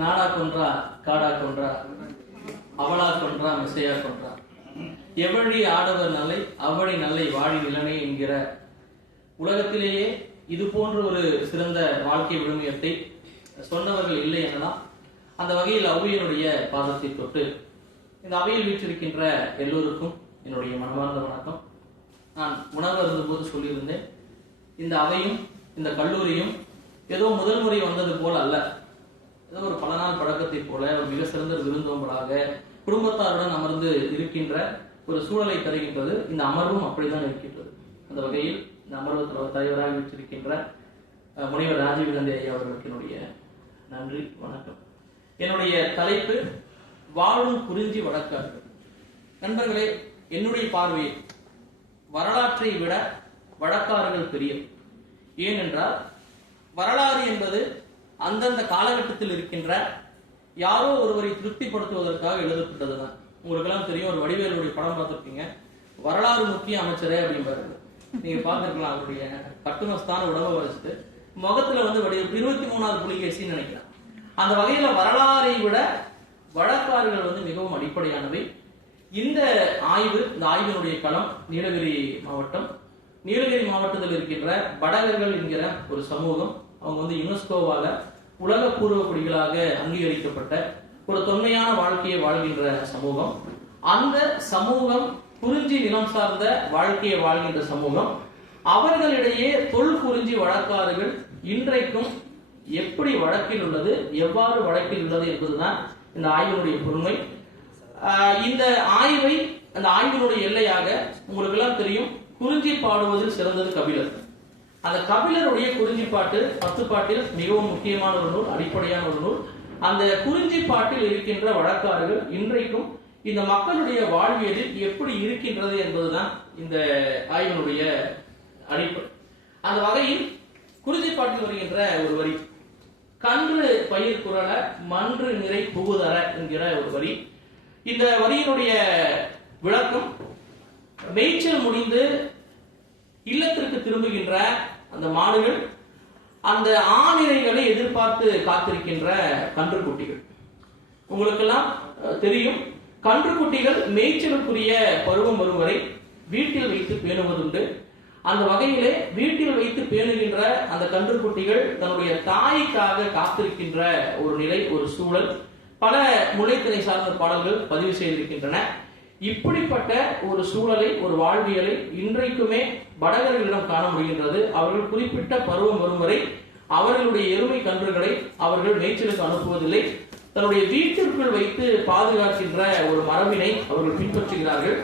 நாடா கொன்றா காடா கொன்றா அவளா கொன்றா மிசையா கொன்றா எவழி ஆடவர் நல்லை அவழி நல்லை வாழி நிலனை என்கிற உலகத்திலேயே இது போன்ற ஒரு சிறந்த வாழ்க்கை விழுமியத்தை சொன்னவர்கள் இல்லை எனலாம். அந்த வகையில் அவையினுடைய பாதத்தை தொட்டு இந்த அவையில் வீற்றிருக்கின்ற எல்லோருக்கும் என்னுடைய மனமார்ந்த வணக்கம். நான் உணவு இருந்தபோது சொல்லியிருந்தேன், இந்த அவையும் இந்த கல்லூரியும் ஏதோ முதல் முறை வந்தது போல அல்ல, ஏதோ ஒரு பல நாள் பழக்கத்தை போல ஒரு மிக சிறந்த விருந்தோம்பலாக குடும்பத்தாருடன் அமர்ந்து இருக்கின்ற ஒரு சூழலை தருகின்றது. இந்த அமர்வும் அப்படித்தான் இருக்கின்றது. அந்த வகையில் இந்த அமர்வு தலைவராக வீற்றிருக்கின்ற முனைவர் ராஜீவ் காந்தி ஐயா அவர்களுக்கு என்னுடைய நன்றி, வணக்கம். என்னுடைய தலைப்பு வாழும் குறிஞ்சி வழக்காறுகள். நண்பர்களே, என்னுடைய பார்வையில் வரலாற்றை விட வழக்காறுகள் பெரியது. ஏனென்றால் வரலாறு என்பது அந்தந்த காலகட்டத்தில் இருக்கின்ற யாரோ ஒருவரை திருப்திப்படுத்துவதற்காக எழுதப்பட்டதுதான். உங்களுக்கு எல்லாம் தெரியும், ஒரு வடிவேலுடைய படம் பார்த்திருப்பீங்க, வரலாறு முக்கிய அமைச்சரே அப்படின்பாரு. நீங்க பார்த்திருக்கலாம், அவருடைய கட்டுமஸ்தான உடம்பை வரைச்சிட்டு முகத்துல வந்து 23வது புலிகேசின்னு நினைக்கிறேன். அந்த வகையில வரலாறை விட வழக்காறுகள் வந்து மிகவும் அடிப்படையானவை. இந்த ஆய்வினுடைய களம் நீலகிரி மாவட்டம். நீலகிரி மாவட்டத்தில் இருக்கின்ற படகர்கள் என்கிற ஒரு சமூகம், அவங்க வந்து யுனெஸ்கோவால உலக பூர்வ குடிகளாக அங்கீகரிக்கப்பட்ட ஒரு தொன்மையான வாழ்க்கையை வாழ்கின்ற சமூகம். அந்த சமூகம் குறிஞ்சி நிலம் சார்ந்த வாழ்க்கையை வாழ்கின்ற சமூகம். அவர்களிடையே தொல் குறிஞ்சி வழக்காறுகள் இன்றைக்கும் எப்படி வழக்கில் உள்ளது, எவ்வாறு வழக்கில் உள்ளது என்பதுதான் இந்த ஆய்வினுடைய பொறுமை. இந்த ஆய்வினுடைய எல்லையாக உங்களுக்கு எல்லாம் தெரியும், குறிஞ்சி பாடுவதில் சிறந்தது கபிலர். அந்த கபிலருடைய குறிஞ்சி பாட்டு 10 பாட்டில் மிகவும் முக்கியமான ஒரு நூல், அடிப்படையான ஒரு நூல். அந்த குறிஞ்சி பாட்டில் இருக்கின்ற வழக்காறுகள் இன்றைக்கும் இந்த மக்களுடைய வாழ்வியலில் எப்படி இருக்கின்றது என்பதுதான் இந்த ஆய்வினுடைய அடிப்படை. அந்த வகையில் குறிஞ்சி பாட்டில் வருகின்ற ஒரு வரி, கன்று பயிர் குரல மன்று நிறை புகுதர என்கிற ஒரு வரி. இந்த வரியினுடைய விளக்கம், மேய்ச்சல் முடிந்து இல்லத்திற்கு திரும்புகின்ற அந்த மாடுகள், அந்த ஆணிரைகளை எதிர்பார்த்து காத்திருக்கின்ற கன்றுக்குட்டிகள். உங்களுக்கெல்லாம் தெரியும், கன்றுக்குட்டிகள் மேய்ச்சலுக்குரிய பருவம் வரும் வரை வீட்டில் வைத்து பேணுவதுண்டு. அந்த வகையிலே வீட்டில் வைத்து பேணுகின்ற அந்த கன்றுக்குட்டிகள் தன்னுடைய தாய்க்காக காத்திருக்கின்ற ஒரு நிலை, ஒரு சூழல் பல முல்லைத்திணை சார்ந்த பாடல்கள் பதிவு செய்திருக்கின்றன. இப்படிப்பட்ட ஒரு சூழலை, ஒரு வாழ்வியலை இன்றைக்குமே படகர்களிடம் காண முடிகின்றது. அவர்கள் குறிப்பிட்ட பருவம் வரும் வரை அவர்களுடைய எருமை கன்றுகளை அவர்கள் மேய்ச்சலுக்கு அனுப்புவதில்லை. தன்னுடைய வீட்டிற்குள் வைத்து பாதுகாக்கின்ற ஒரு மரபினை அவர்கள் பின்பற்றுகிறார்கள்.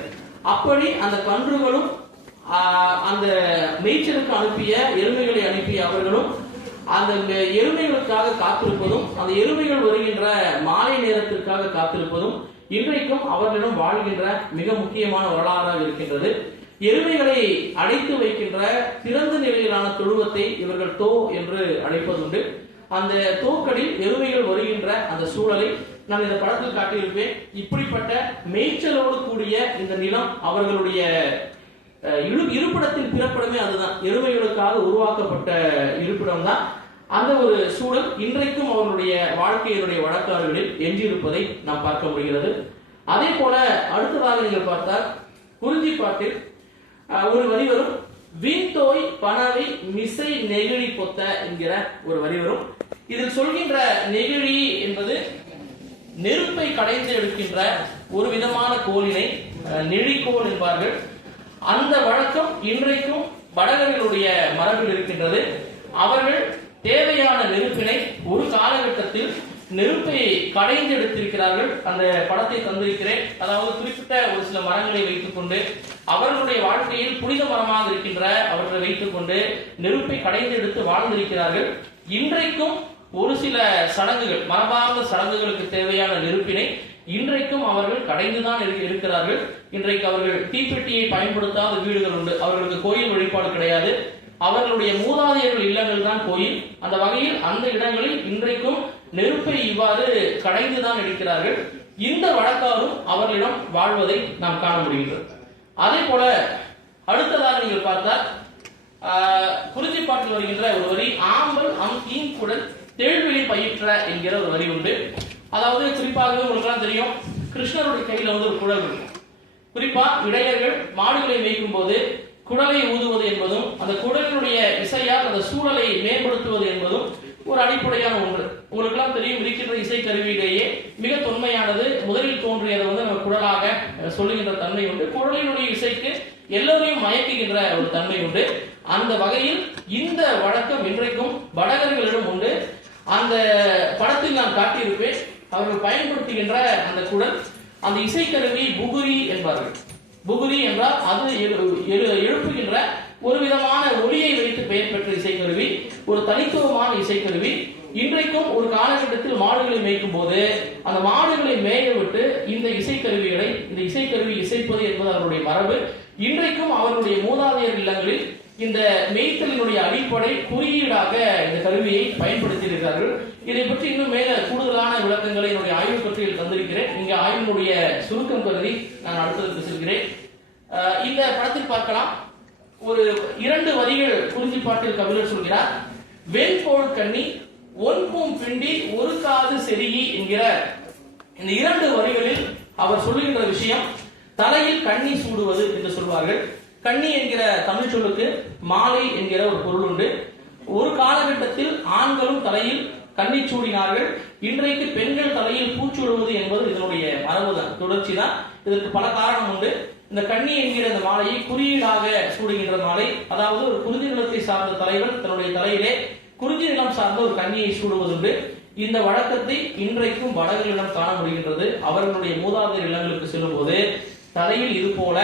அப்படி அந்த கன்றுகளும் அந்த மேய்ச்சலுக்கு அனுப்பிய எருமைகளை அனுப்பிய அவர்களும் அந்த எருமைகளுக்காக காத்திருப்பதும், அந்த எருமைகள் வருகின்ற மாலை நேரத்திற்காக காத்திருப்பதும் இன்றைக்கும் அவர்களிடம் வாழ்கின்ற மிக முக்கியமான வரலாறாக இருக்கின்றது. எருமைகளை அடைத்து வைக்கின்ற திறந்த நிலையிலான தொழுவத்தை இவர்கள் தோ என்று அழைப்பதுண்டு. அந்த தோக்களில் எருமைகள் வருகின்ற அந்த சூழலை நான் இந்த படத்தில் காட்டியிருப்பேன். இப்படிப்பட்ட மேய்ச்சலோடு கூடிய இந்த நிலம் அவர்களுடைய இருப்பிடத்தின் பிறப்பிடமே அதுதான். எருமைகளுக்காக உருவாக்கப்பட்ட இருப்பிடம் தான். அந்த ஒரு சூழல் இன்றைக்கும் அவர்களுடைய வாழ்க்கையினுடைய வழக்காறுகளில் எஞ்சியிருப்பதை நாம் பார்க்க முடிகிறது. அதே போல அடுத்ததாக நீங்கள் பார்த்தால் குறிஞ்சி பாட்டில் ஒரு வரி வரும், வீண்தோய் பனவை மிசை நெகிழி பொத்த என்கிற ஒரு வரி வரும். இதில் சொல்கின்ற நெகிழி என்பது நெருப்பை கடைந்து எடுக்கின்ற ஒரு விதமான கோலினை நெழிக்கோல் என்பார்கள். அந்த வழக்கம் இன்றைக்கும் வடகர்களுடைய மரபில் இருக்கின்றது. அவர்கள் தேவையான நெருப்பினை ஒரு காலகட்டத்தில் நெருப்பை கடைந்து எடுத்திருக்கிறார்கள். அந்த படத்தை தந்திருக்கிறேன். அதாவது குறிப்பிட்ட ஒரு சில மரங்களை வைத்துக் கொண்டு அவர்களுடைய வாழ்க்கையில் புனித மரமாக இருக்கின்ற அவர்களை வைத்துக் கொண்டு நெருப்பை கடைந்து எடுத்து வாழ்ந்திருக்கிறார்கள். இன்றைக்கும் ஒரு சில சடங்குகள், மரபார்ந்த சடங்குகளுக்கு தேவையான நெருப்பினை இன்றைக்கும் அவர்கள் கடைந்துதான் இருக்கிறார்கள். இன்றைக்கு அவர்கள் தீப்பெட்டியை பயன்படுத்தாத வீடுகள் உண்டு. அவர்களுக்கு கோயில் வழிபாடு கிடையாது. அவர்களுடைய மூதாதையர்கள் இல்லங்கள் தான் கோயில். அந்த வகையில் அந்த இடங்களில் இன்றைக்கும் நெருப்பை இவ்வாறு கடைந்துதான் இருக்கிறார்கள். இந்த வழக்காரும் அவர்களிடம் வாழ்வதை நாம் காண முடிகின்றது. அதே போல அடுத்ததாக நீங்கள் பார்த்தால் குறிஞ்சி பாட்டில் வருகின்ற ஒரு வரி, ஆம்பல் அம் ஈங்குடல் தேழ்விழி பயிற்ற என்கிற ஒரு வரி உண்டு. அதாவது குறிப்பாக உங்களுக்கு தெரியும், கிருஷ்ணருடைய கையில வந்து ஒரு குழல் இருக்கும். குறிப்பா இடையர்கள் மாடுகளை மேய்க்கும் போது குடலை ஊதுவது என்பதும் அந்த குடலினுடைய இசையால் அந்த சூழலை மேம்படுத்துவது என்பதும் ஒரு அடிப்படையான ஒன்று. உங்களுக்கு எல்லாம் தெரியும், இருக்கின்ற இசை கருவியிலேயே மிக தொன்மையானது முதலில் தோன்றியதை வந்து நம்ம குடலாக சொல்லுகின்ற தன்மை உண்டு. குடலினுடைய இசைக்கு எல்லோரையும் மயக்குகின்ற ஒரு தன்மை உண்டு. அந்த வகையில் இந்த வழக்கம் இன்றைக்கும் வடகர்களிடம் உண்டு. அந்த படத்தில் நான் காட்டியிருப்பேன், அவர்கள் பயன்படுத்துகின்ற அந்த குடல், அந்த இசைக்கருவி புகுரி என்பார்கள். புகுரி என்றால் அது எழுப்புகின்ற ஒரு விதமான ஒளியை வைத்து பெயர் பெற்ற இசைக்கருவி, ஒரு தனித்துவமான இசைக்கருவி. இன்றைக்கும் ஒரு காலகட்டத்தில் மாடுகளை மேய்க்கும் போது அந்த மாடுகளை மேய விட்டு இந்த இசைக்கருவி இசைப்பது என்பது அவருடைய மரபு. இன்றைக்கும் அவர்களுடைய மூதாதையர் இல்லங்களில் இந்த மேய்த்தலினுடைய அடிப்படை குறியீடாக இந்த கருவியை பயன்படுத்தி இருக்கிறார்கள். இதை பற்றி இன்னும் மேல கூடுதலான விளக்கங்களை என்னுடைய ஆய்வு பற்றியில் தந்திருக்கிறேன். இங்க ஆய்வினுடைய சுருக்கம் கருதி நான் அடுத்தது செல்கிறேன். இந்த படத்தில் பார்க்கலாம், ஒரு 2 வரிகள் குறிஞ்சிப்பாட்டில் கபிலர் சொல்கிறார். வெண்போல் கண்ணி ஒன்பூம் பிண்டி ஒரு காது செருகி என்கிற இந்த 2 வரிகளில் அவர் சொல்லுகின்ற விஷயம் தலையில் கண்ணி சூடுவது என்று சொல்வார்கள். கண்ணி என்கிற தமிழ் சொல்லுக்கு மாலை என்கிற ஒரு பொருள் உண்டு. ஒரு காலகட்டத்தில் ஆண்களும் தலையில் கண்ணி சூடினார்கள். இன்றைக்கு பெண்கள் தலையில் பூச்சூடுவது என்பது இதனுடைய மரபுதான், தொடர்ச்சி தான். இதற்கு பல காரணம் உண்டு. இந்த கண்ணி என்கிற இந்த மாலையை குறியீடாக சூடுகின்ற மாலை, அதாவது ஒரு குறிஞ்சி நிலத்தை சார்ந்த தலைவன் தன்னுடைய தலையிலே குறிஞ்சி நிலம் சார்ந்த ஒரு கண்ணியை சூடுவதுண்டு. இந்த வழக்கத்தை இன்றைக்கும் வடகளிடம் காண முடிகின்றது. அவர்களுடைய மூதாதையர் இல்லங்களுக்கு செல்லும் போது தலையில் இது போல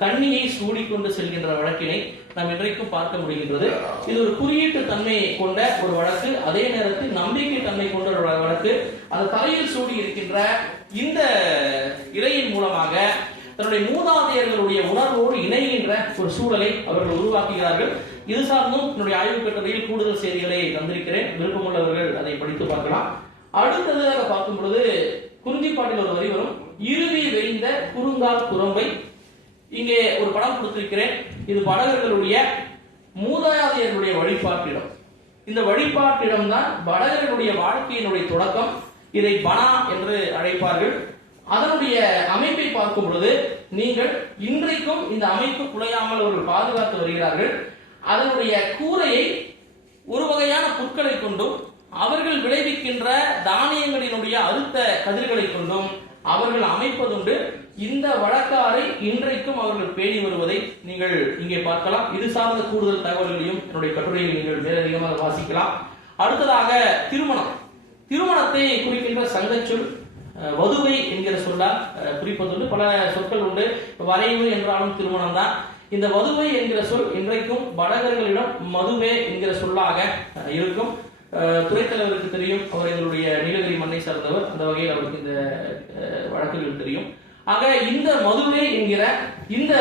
கண்ணியை சூடிக்கொண்டு செல்கின்ற வழக்கினை நாம் இன்றைக்கும் பார்க்க முடிகின்றது. இது ஒரு குறியீட்டு தன்மை கொண்ட ஒரு வழக்கு, அதே நேரத்தில் நம்பிக்கை தன்மை கொண்ட ஒரு வழக்கு. அந்த தலையில் சூடி இருக்கின்ற இந்த இறையின் மூலமாக தன்னுடைய மூதாதையர்களுடைய உணர்வோடு இணைகின்ற ஒரு சூழலை அவர்கள் உருவாக்குகிறார்கள். இது சார்ந்தும் என்னுடைய ஆய்வு கட்டுரையில் கூடுதல் செய்திகளை தந்திருக்கிறேன். விருப்பமுள்ளவர்கள் அதை படித்து பார்க்கலாம். அடுத்ததாக பார்க்கும் பொழுது குறிஞ்சிப்பாட்டில் ஒரு வரி வரும், இறுதி வெய்ந்த குறுங்கால் குரம்பை. இங்கே ஒரு படம் கொடுத்திருக்கிறேன். இது வடகர்களுடைய மூதாதையர்களுடைய வழிபாட்டிடம். இந்த வழிபாட்டிடம் தான் வடகர்களுடைய வாழ்க்கையினுடைய தொடக்கம். இதை பனா என்று அழைப்பார்கள். அதனுடைய அமைப்பை பார்க்கும் பொழுது நீங்கள் இன்றைக்கும் இந்த அமைப்பு குலையாமல் அவர்கள் பாதுகாத்து வருகிறார்கள். அதனுடைய கூரையை ஒரு வகையான புற்களை கொண்டும் அவர்கள் விளைவிக்கின்ற தானியங்களினுடைய அறுத்த கதிர்களை கொண்டும் அவர்கள் அமைப்பதுண்டு. இந்த வழக்காரை இன்றைக்கும் அவர்கள் பேணி வருவதை நீங்கள் இங்கே பார்க்கலாம். இது சார்ந்த கூடுதல் தகவல்களையும் என்னுடைய கட்டுரையில் நீங்கள் மேலதிகமாக வாசிக்கலாம். அடுத்ததாக திருமணத்தை குறிக்கின்ற சங்கச்சொல் வதுவை என்கிற சொல்லால் குறிப்பதுண்டு. பல சொற்கள் உண்டு. வரைவு என்றாலும் திருமணம் தான். இந்த வதுவை என்கிற சொல் இன்றைக்கும் வடகர்களிடம் மதுவே என்கிற சொல்லாக இருக்கும். துறைத்தலைவருக்கு தெரியும், அவர் எங்களுடைய நீலகிரி மண்ணை சார்ந்தவர். அந்த வகையில் அவருக்கு இந்த வழக்குகள் தெரியும். ஆக இந்த மதுவே என்கிற இந்த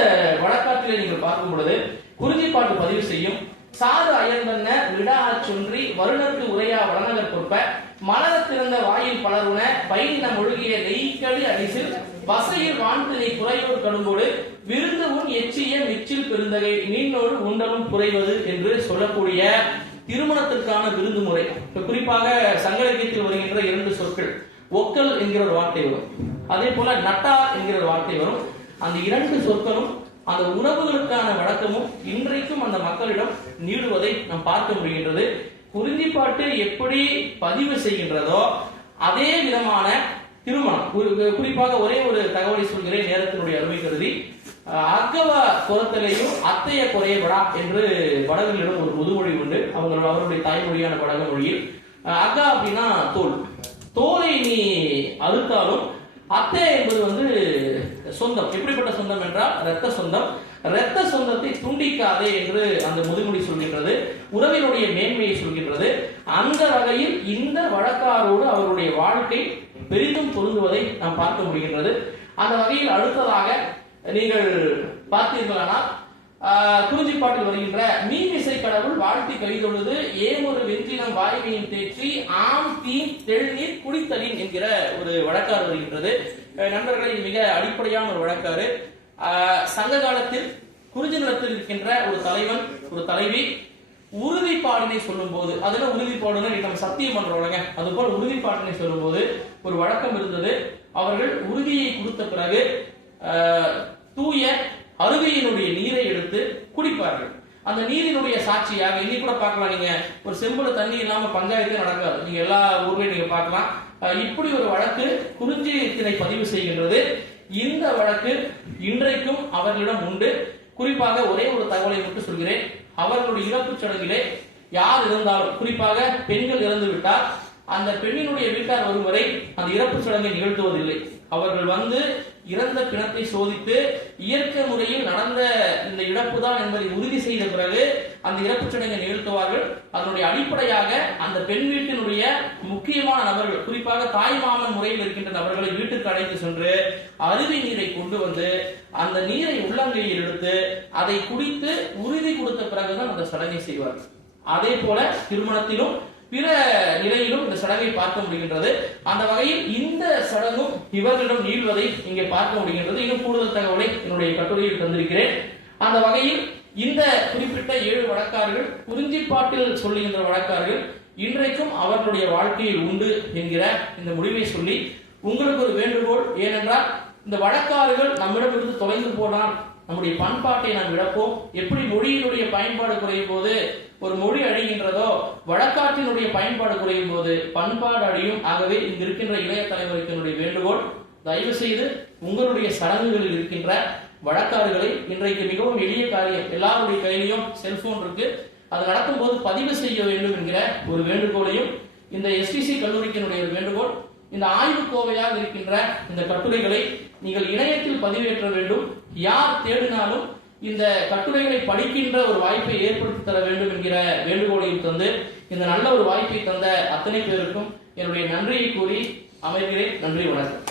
வழக்காற்றிலே நீங்கள் பார்க்கும் பொழுது குறிஞ்சிப்பாட்டு பதிவு செய்யும், சாது அயர்ந்தன்ன விடா சொன்றி வருணருக்கு உரையா வளநகர் பொற்ப மலர திறந்த வாயில் பலருன பயின மொழிகிய நெய்களி அடிசில் வசையில் வான்தினை குறையோர் கடும்போடு விருந்து உன் எச்சிய மிச்சில் பெருந்தகை நீனோடு உண்டலும் குறைவது என்று சொல்லக்கூடிய திருமணத்திற்கான விருந்து முறை. குறிப்பாக சங்க இலக்கியத்தில் வருகின்ற 2 சொற்கள், ஒக்கல் என்கிற ஒரு வார்த்தை வரும், அதே போல நட்டா என்கிற ஒரு வார்த்தை வரும். அந்த 2 சொற்களும் அந்த உறவுகளுக்கான வழக்கமும் இன்றைக்கும் அந்த மக்களிடம் நீடுவதை நாம் பார்க்க முடிகின்றது. குறிஞ்சிப்பாட்டு எப்படி பதிவு செய்கின்றதோ அதே விதமான திருமணம். குறிப்பாக ஒரே ஒரு தகவலை சொல்கிறேன் நேரத்தினுடைய அருமை கருதி. அக்கவ குரத்தலையும் அத்தைய குறைய விடா என்று வடகர்களிடம் ஒரு முதுமொழி உண்டு. அவருடைய தாய்மொழியான வடக மொழியில் அக்கா அப்படின்னா தோலை நீ அறுத்தாலும் அத்தை என்பது சொந்தம். எப்படிப்பட்ட சொந்தம் என்றால் இரத்த சொந்தம். இரத்த சொந்தத்தை துண்டிக்காதே என்று அந்த முதுமொழி சொல்கின்றது. உறவினுடைய மேன்மையை சொல்கின்றது. அந்த வகையில் இந்த வழக்காரோடு அவருடைய வாழ்க்கை பெரிதும் பொருந்துவதை நாம் பார்க்க முடிகின்றது. அந்த வகையில் அடுத்ததாக நீங்கள் பார்த்தீர்களானால் குறிஞ்சிப்பாட்டில் வருகின்ற மீமிசை கடவுள் வாழ்த்தி கைதொழுது ஏமொரு வெற்றினம் வாய்மையின் தேற்றி ஆம் தீ தெள்நீர் குடித்தலின் என்கிற ஒரு வழக்காறு வருகின்றது. நண்பர்களை மிக அடிப்படையான ஒரு வழக்காறு. சங்க காலத்தில் குறிஞ்சி நிலத்தில் இருக்கின்ற ஒரு தலைவன் ஒரு தலைவி உறுதிப்பாடினை சொல்லும் போது, அதுல உறுதிப்பாடுன்னு நம்ம சத்தியம் பண்றோம்லங்க, அது போல உறுதிப்பாட்டினை சொல்லும் போது ஒரு வழக்கம் இருந்தது. அவர்கள் உறுதியை கொடுத்த பிறகு தூய அருவியினுடைய நீரை எடுத்து குடிப்பார்கள். அந்த நீரினுடைய சாட்சியாக இன்னைக்கு கூட பார்க்கலாம். நீங்க ஒரு செம்புல தண்ணி இல்லாம பஞ்சாயத்தே நடக்காது. நீங்க எல்லா ஊர்லயும் நீங்க பார்க்கலாம். இப்படி ஒரு வழக்கு குறிஞ்சி திணை பதிவு செய்கின்றது. இந்த வழக்கு இன்றைக்கும் அவர்களிடம் உண்டு. குறிப்பாக ஒரே ஒரு தகவலை மட்டும் சொல்கிறேன். அவர்களுடைய இறப்பு சடங்கிலே யார் இருந்தாலும், குறிப்பாக பெண்கள் இறந்து விட்டால் அந்த பெண்ணினுடைய வீட்டார் வரும் வரை அந்த இறப்பு சடங்கை நிகழ்த்துவதில்லை. அவர்கள் வந்து இறந்த பிணத்தை சோதித்து இயற்கை முறையில் நடந்த இந்த இழப்பு தான் என்பதை உறுதி செய்த பிறகு அந்த இறப்பு சடங்கை நிகழ்த்துவார்கள். அதனுடைய அடிப்படையாக அந்த பெண் வீட்டினுடைய முக்கியமான நபர்கள், குறிப்பாக தாய் மாமன் முறையில் இருக்கின்ற நபர்களை வீட்டுக்கு அழைத்து சென்று அருவி நீரை கொண்டு வந்து அந்த நீரை உள்ளங்கையில் எடுத்து அதை குடித்து உறுதி கொடுத்த பிறகுதான் அந்த சடங்கை செய்வார்கள். அதே போல திருமணத்திலும் பிற நிலையிலும் இந்த சடங்கை பார்க்க முடிகின்றது. அந்த வகையில் இந்த சடங்கும் இவர்களிடம் நீள்வதை இங்கே பார்க்க முடிகின்றது. இன்னும் கூடுதல் தகவலை என்னுடைய கட்டுரையில் தந்திருக்கிறேன். அந்த வகையில் இந்த குறிப்பிட்ட 7 வழக்காறுகள், குறிஞ்சிப்பாட்டில் சொல்லுகின்ற வழக்காறுகள் இன்றைக்கும் அவர்களுடைய வாழ்க்கையில் உண்டு என்கிற இந்த முடிவை சொல்லி உங்களுக்கு ஒரு வேண்டுகோள். ஏனென்றால் இந்த வழக்காறுகள் நம்மிடமிருந்து தொலைந்து போனால் நம்முடைய பண்பாட்டை நாம் இழப்போம். எப்படி மொழியினுடைய பயன்பாடு குறையும் போது ஒரு மொழி அழிகின்றதோ, வழக்காற்றினுடைய பயன்பாடு குறையும் போது பண்பாடு அழியும். ஆகவே இங்கு இருக்கின்ற இளைய தலைவருக்கு என்னுடைய வேண்டுகோள், தயவு செய்து உங்களுடைய சடங்குகளில் இருக்கின்ற வழக்காறுகளை, இன்றைக்கு மிகவும் எளிய காரியம், எல்லாருடைய கையிலையும் செல்போன் இருக்கு, அது நடக்கும் போது பதிவு செய்ய வேண்டும் என்கிற ஒரு வேண்டுகோளையும், இந்த எஸ்டிசி கல்லூரிக்கு என்னுடைய ஒரு வேண்டுகோள், இந்த ஆய்வு கோவையாக இருக்கின்ற இந்த கட்டுரைகளை நீங்கள் இணையத்தில் பதிவேற்ற வேண்டும். யார் தேடினாலும் இந்த கட்டுரைகளை படிக்கின்ற ஒரு வாய்ப்பை ஏற்படுத்தி தர வேண்டும் என்கிற வேண்டுகோளையும் தந்து, இந்த நல்ல ஒரு வாய்ப்பை தந்த அத்தனை பேருக்கும் என்னுடைய நன்றியை கூறி அமைகிறேன். நன்றி, வணக்கம்.